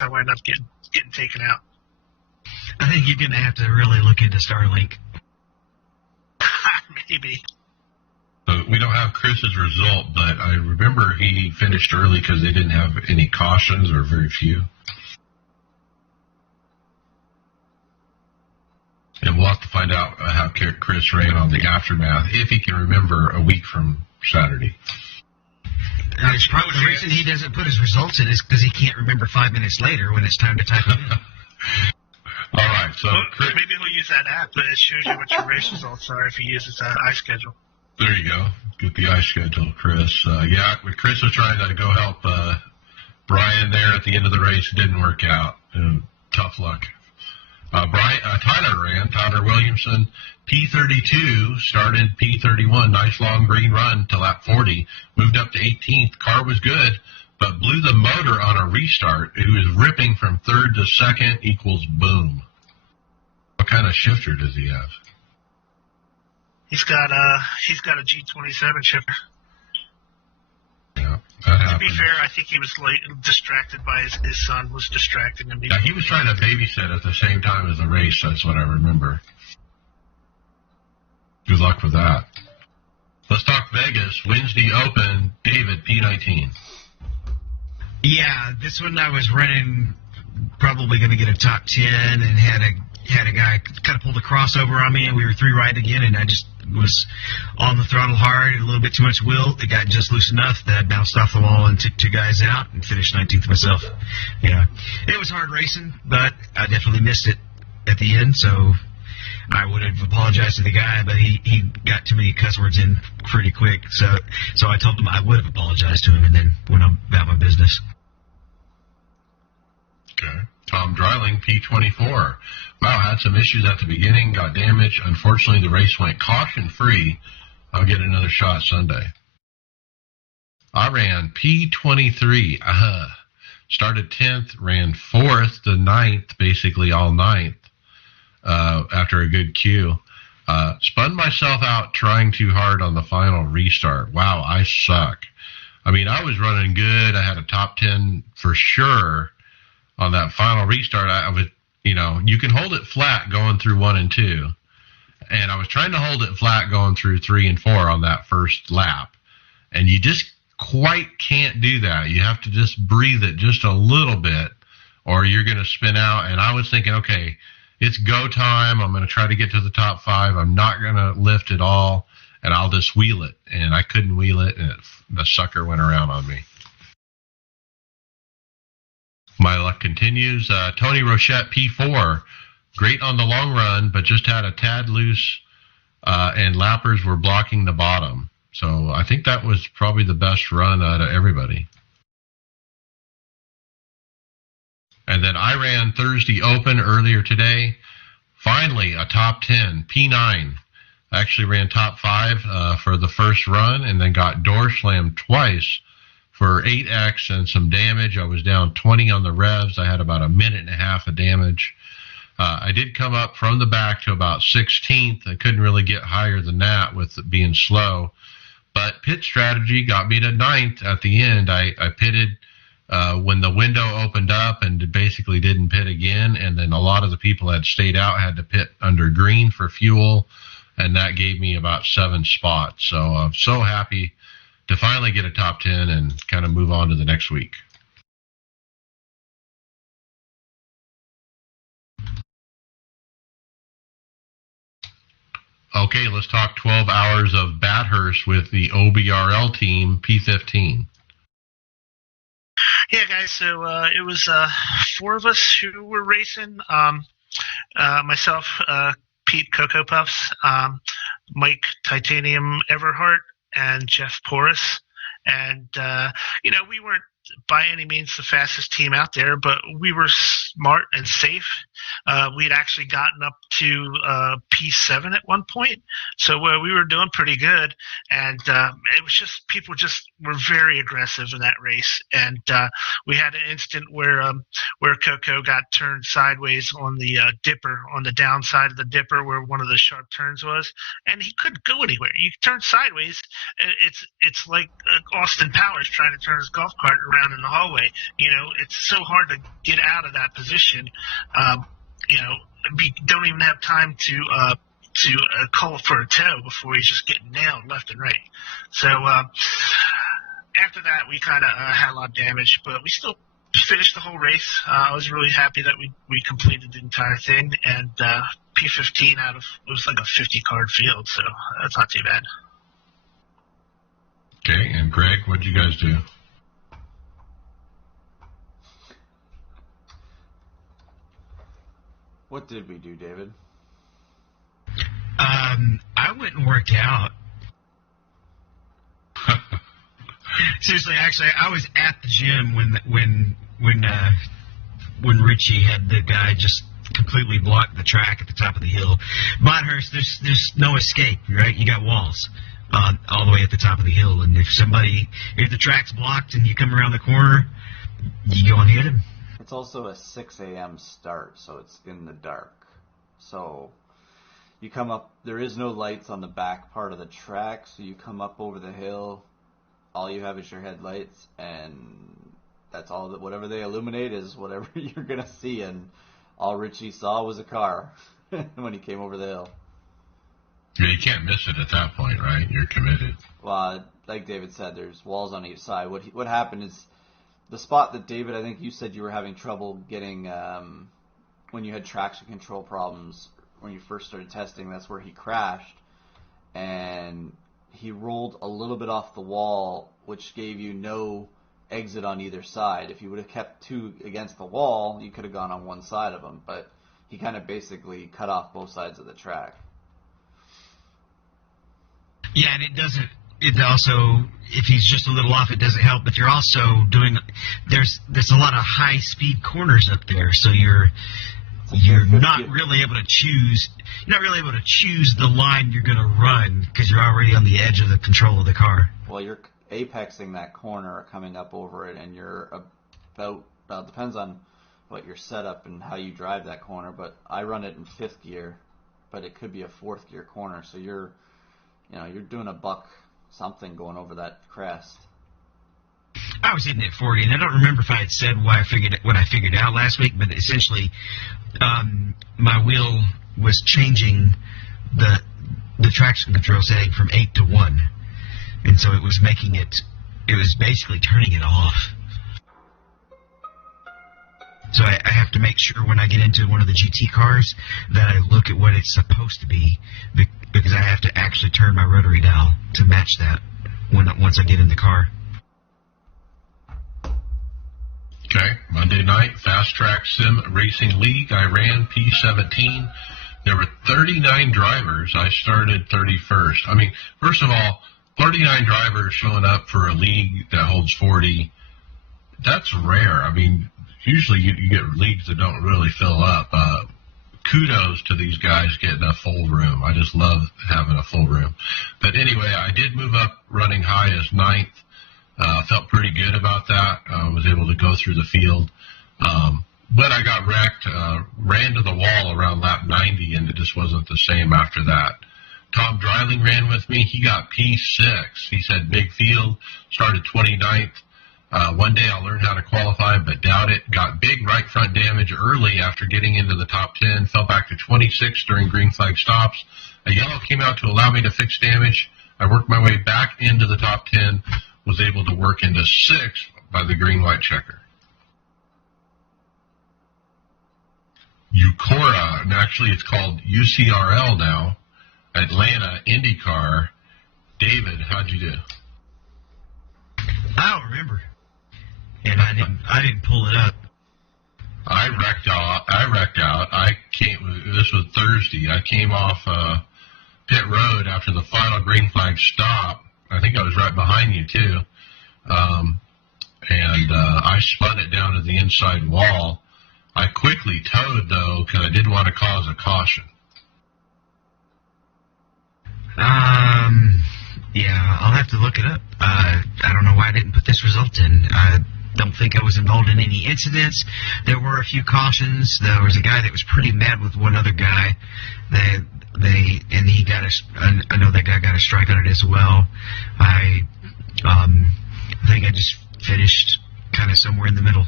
I wound up getting taken out. I think you're going to have to really look into Starlink. Maybe. We don't have Chris's result, but I remember he finished early because they didn't have any cautions or very few. And we'll have to find out how Chris ran on the aftermath, if he can remember a week from Saturday. The reason he doesn't put his results in is because he can't remember 5 minutes later when it's time to type them in. All right, so Chris, maybe he'll use that app, but it shows you what your race results are if he uses iSchedule. There you go. Get the iSchedule, Chris. Chris was trying to go help Brian there at the end of the race. It didn't work out. Tough luck. Tyler Williamson, P32, started P31, nice long green run till lap 40, moved up to 18th. Car was good, but blew the motor on a restart. It was ripping from third to second equals boom. What kind of shifter does he have? He's got a G27 shifter. Yeah, that happens. To be fair, I think he was distracted by his son was distracting him. Yeah, he was trying to babysit at the same time as the race. That's what I remember. Good luck with that. Let's talk Vegas. Wednesday Open, David, P19. Yeah, this one I was running, probably going to get a top 10, and had a guy kind of pulled a crossover on me, and we were 3 right again, and I just was on the throttle hard, a little bit too much wheel. It got just loose enough that I bounced off the wall and took 2 guys out and finished 19th myself. Yeah, it was hard racing, but I definitely missed it at the end, so I would have apologized to the guy, but he got too many cuss words in pretty quick, so I told him I would have apologized to him and then went on about my business. Okay. Tom Dreiling, P24. Wow, had some issues at the beginning, got damaged. Unfortunately, the race went caution-free. I'll get another shot Sunday. I ran P23. Started 10th, ran 4th to 9th, basically all 9th, after a good queue. Spun myself out trying too hard on the final restart. Wow, I suck. I mean, I was running good. I had a top 10 for sure. On that final restart, I was, you can hold it flat going through 1 and 2. And I was trying to hold it flat going through 3 and 4 on that first lap. And you just quite can't do that. You have to just breathe it just a little bit or you're going to spin out. And I was thinking, okay, it's go time. I'm going to try to get to the top 5. I'm not going to lift at all. And I'll just wheel it. And I couldn't wheel it. And the sucker went around on me. My luck continues. Tony Rochette, P4. Great on the long run, but just had a tad loose, and lappers were blocking the bottom. So I think that was probably the best run out of everybody. And then I ran Thursday Open earlier today. Finally, a top 10, P9. I actually ran top 5 for the first run and then got door slammed twice for 8X and some damage. I was down 20 on the revs. I had about a minute and a half of damage. I did come up from the back to about 16th. I couldn't really get higher than that with it being slow. But pit strategy got me to 9th at the end. I pitted when the window opened up and basically didn't pit again. And then a lot of the people that stayed out had to pit under green for fuel. And that gave me about 7 spots. So I'm so happy to finally get a top 10 and kind of move on to the next week. Okay, let's talk 12 hours of Bathurst with the OBRL team, P15. Yeah, guys, so it was 4 of us who were racing. Myself, Pete Cocoa Puffs, Mike Titanium Everhart, and Jeff Porras. And, we weren't by any means the fastest team out there, but we were smart and safe. We had actually gotten up to P7 at one point, so we were doing pretty good. And it was just people just were very aggressive in that race. And we had an instant where Coco got turned sideways on the dipper, on the downside of the dipper where one of the sharp turns was, and he couldn't go anywhere. You turn sideways, it's like Austin Powers trying to turn his golf cart around around in the hallway. It's so hard to get out of that position. We don't even have time to call for a tow before he's just getting nailed left and right. So after that, we kind of had a lot of damage, but we still finished the whole race. I was really happy that we completed the entire thing, and P15 it was like a 50-card field, so that's not too bad. Okay, and Greg, what'd you guys do? What did we do, David? I went and worked out. Seriously, actually, I was at the gym when Richie had the guy just completely block the track at the top of the hill. Bonhurst, there's no escape, right? You got walls all the way at the top of the hill, and if the track's blocked and you come around the corner, you go and hit him. It's also a 6 a.m. start, so it's in the dark. So you come up, there is no lights on the back part of the track, so you come up over the hill, all you have is your headlights, and that's all that, whatever they illuminate is whatever you're going to see, and all Richie saw was a car when he came over the hill. Yeah, you can't miss it at that point, right? You're committed. Well, like David said, there's walls on each side. What happened is the spot that David, I think you said you were having trouble getting when you had traction control problems when you first started testing, that's where he crashed, and he rolled a little bit off the wall, which gave you no exit on either side. If you would have kept two against the wall, you could have gone on one side of them, but he kind of basically cut off both sides of the track. Yeah, and it also, if he's just a little off, it doesn't help, but you're also there's a lot of high speed corners up there, so you're not really able to choose the line you're going to run because you're already on the edge of the control of the car. Well, you're apexing that corner or coming up over it, and you're about, depends on what your setup and how you drive that corner, but I run it in 5th gear, but it could be a 4th gear corner, so you're doing a buck something going over that crest. I was hitting at 40, and I don't remember if I had said what I figured out last week, but essentially my wheel was changing the traction control setting from 8 to 1, and so it was basically turning it off. So I have to make sure when I get into one of the GT cars that I look at what it's supposed to be, because I have to actually turn my rotary dial to match that once I get in the car. Okay, Monday night, Fast Track Sim Racing League. I ran P17. There were 39 drivers. I started 31st. I mean, first of all, 39 drivers showing up for a league that holds 40. That's rare. I mean, usually you get leagues that don't really fill up. Kudos to these guys getting a full room. I just love having a full room. But anyway, I did move up running high as 9th. Felt pretty good about that. Was able to go through the field. But I got wrecked, ran to the wall around lap 90, and it just wasn't the same after that. Tom Dreiling ran with me. He got P6. He said big field, started 29th. One day I'll learn how to qualify, but doubt it. Got big right front damage early after getting into the top 10. Fell back to 26 during green flag stops. A yellow came out to allow me to fix damage. I worked my way back into the top 10. Was able to work into 6th by the green-white checker. Eucora, and actually it's called UCRL now, Atlanta IndyCar. David, how'd you do? I don't remember, and I didn't pull it up. I wrecked out. This was Thursday. I came off pit road after the final green flag stop. I think I was right behind you, too. And I spun it down to the inside wall. I quickly towed, though, because I didn't want to cause a caution. Yeah, I'll have to look it up. I don't know why I didn't put this result in. I don't think I was involved in any incidents. There were a few cautions. There was a guy that was pretty mad with one other guy. He got I know that guy got a strike on it as well. I think I just finished kind of somewhere in the middle.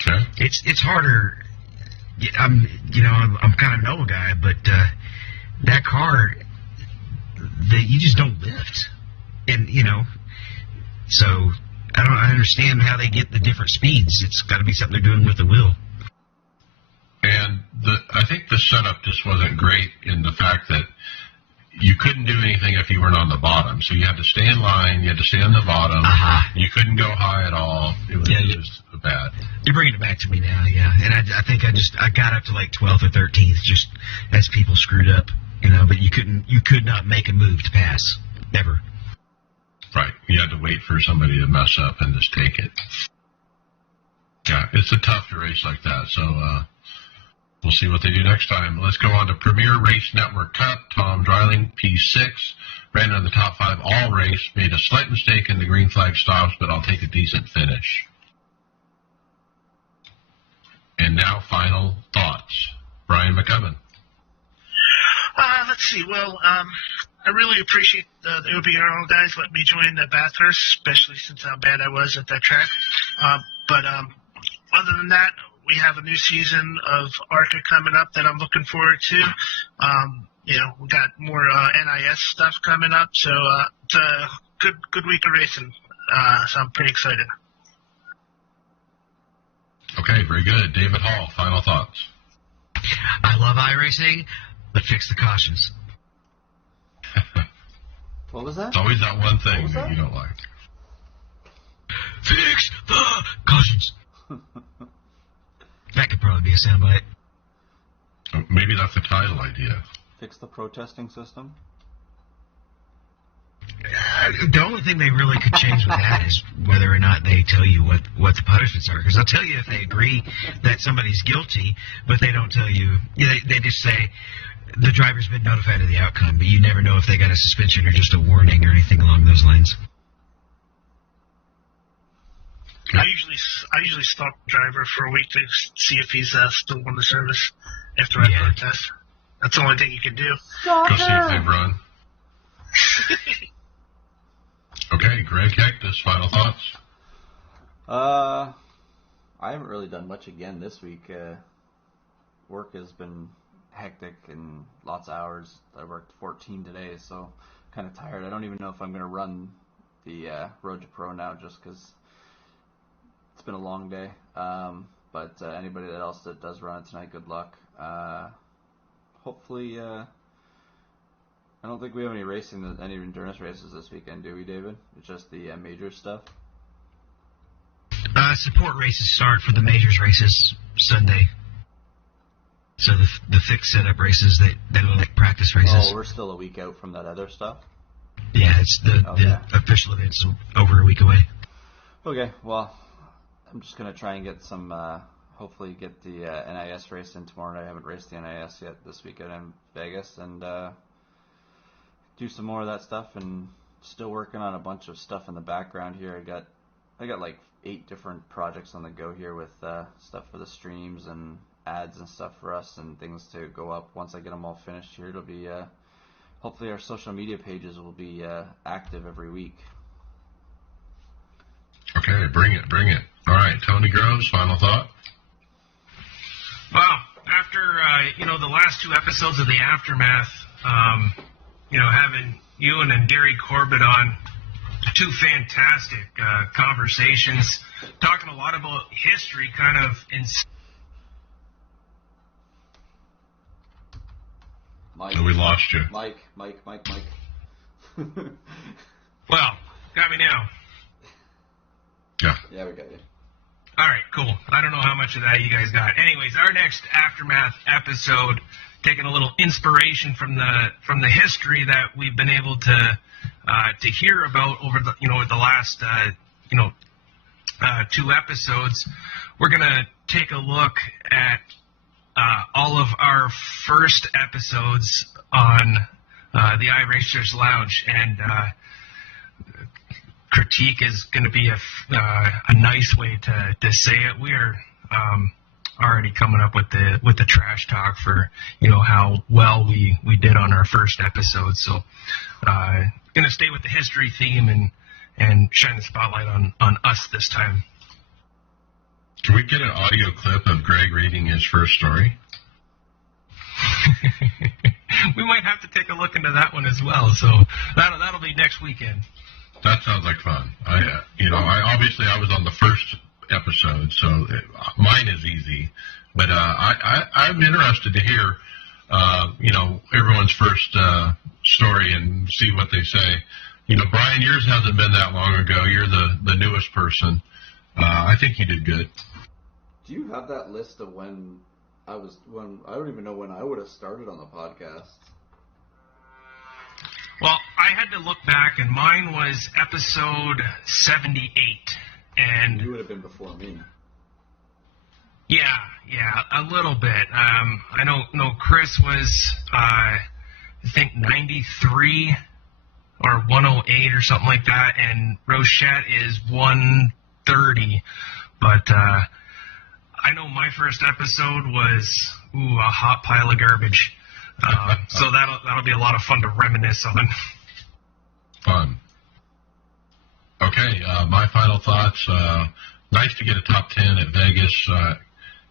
Okay. It's harder. I'm kind of an old guy, but that car, you just don't lift, and so I understand how they get the different speeds. It's got to be something they're doing with the wheel. And I think the setup just wasn't great in the fact that you couldn't do anything if you weren't on the bottom. So you had to stay in line. You had to stay on the bottom. You couldn't go high at all. It was bad. You're bringing it back to me now, yeah. And I think I got up to like 12th or 13th just as people screwed up, but you could not make a move to pass, ever. Right. You had to wait for somebody to mess up and just take it. Yeah, it's a tough race like that. So we'll see what they do next time. Let's go on to Premier Race Network Cup. Tom Dreiling, P6, ran on the top 5 all race, made a slight mistake in the green flag stops, but I'll take a decent finish. And now, final thoughts. Brian McCubbin. Let's see. Well, I really appreciate the OBRL guys letting me join the Bathurst, especially since how bad I was at that track. But other than that, we have a new season of ARCA coming up that I'm looking forward to. We got more NIS stuff coming up, so it's a good week of racing. So I'm pretty excited. Okay, very good. David Hall, final thoughts. I love iRacing, but fix the cautions. What was that? It's always that one thing that you don't like. Fix the cautions. That could probably be a soundbite. Maybe that's the title idea. Fix the protesting system? The only thing they really could change with that is whether or not they tell you what the punishments are. Because they'll tell you if they agree that somebody's guilty, but they don't tell you. They just say the driver's been notified of the outcome, but you never know if they got a suspension or just a warning or anything along those lines. I usually stop the driver for a week to see if he's still on the service after I protest. That's the only thing you can do. Go see if they've run. Okay, Greg Hectus, final thoughts? I haven't really done much again this week. Work has been hectic and lots of hours. I worked 14 today, so kind of tired. I don't even know if I'm going to run the Road to Pro now just because it's been a long day. But anybody else that does run it tonight, good luck. Hopefully, I don't think we have any endurance races this weekend, do we, David? It's just the major stuff. Support races start for the majors races Sunday. So the fixed setup races that are like practice races. Oh, we're still a week out from that other stuff? Yeah, it's the official event's over a week away. Okay, well, I'm just going to try and get some, hopefully get the NIS race in tomorrow. I haven't raced the NIS yet this weekend in Vegas, and do some more of that stuff, and still working on a bunch of stuff in the background here. I got like 8 different projects on the go here with stuff for the streams and ads and stuff for us and things to go up. Once I get them all finished here, it'll be hopefully our social media pages will be active every week. Okay, bring it. All right, Tony Groves, final thought? Well, after, the last 2 episodes of the Aftermath, having Ewan and Gary Corbett on, 2 fantastic conversations, talking a lot about history, kind of Mike. We lost you. Mike. Well, got me now. Yeah, we got you. All right, cool. I don't know how much of that you guys got. Anyways, our next Aftermath episode, taking a little inspiration from the history that we've been able to hear about over the last 2 episodes. We're gonna take a look at all of our first episodes on the iRacers Lounge, and critique is going to be a nice way to say it. We are already coming up with the trash talk for how well we did on our first episode. So going to stay with the history theme and shine the spotlight on us this time. Can we get an audio clip of Greg reading his first story? We might have to take a look into that one as well. So that'll be next weekend. That sounds like fun. I was on the first episode, so mine is easy. But I'm interested to hear, everyone's first story and see what they say. Brian, yours hasn't been that long ago. You're the newest person. I think you did good. Do you have that list of when I don't even know when I would have started on the podcast? Well, I had to look back, and mine was episode 78. And you would have been before me. Yeah, a little bit. I know Chris was, I think 93 or 108 or something like that, and Rochette is 130. But I know my first episode was a hot pile of garbage. So that'll be a lot of fun to reminisce on. Fun. Okay, my final thoughts. Nice to get a top 10 at Vegas.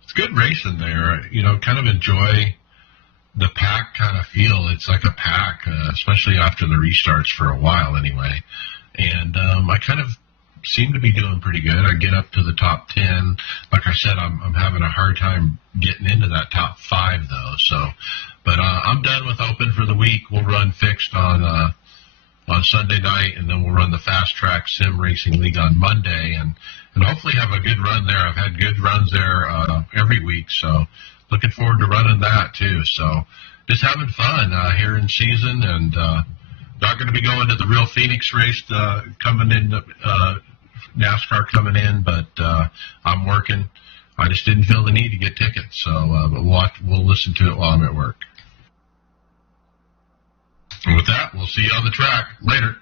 It's good racing there. Kind of enjoy the pack kind of feel. It's like a pack, especially after the restarts for a while anyway. And I kind of seem to be doing pretty good. I get up to the top 10. Like I said, I'm having a hard time getting into that top 5 though. So, but I'm done with Open for the week. We'll run fixed on Sunday night, and then we'll run the Fast Track Sim Racing League on Monday, and hopefully have a good run there. I've had good runs there every week, so looking forward to running that too. So just having fun here in season, and not going to be going to the real Phoenix race coming in, NASCAR coming in, but I'm working. I just didn't feel the need to get tickets, so but we'll listen to it while I'm at work. And with that, we'll see you on the track later.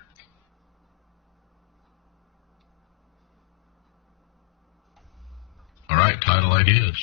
All right, title ideas.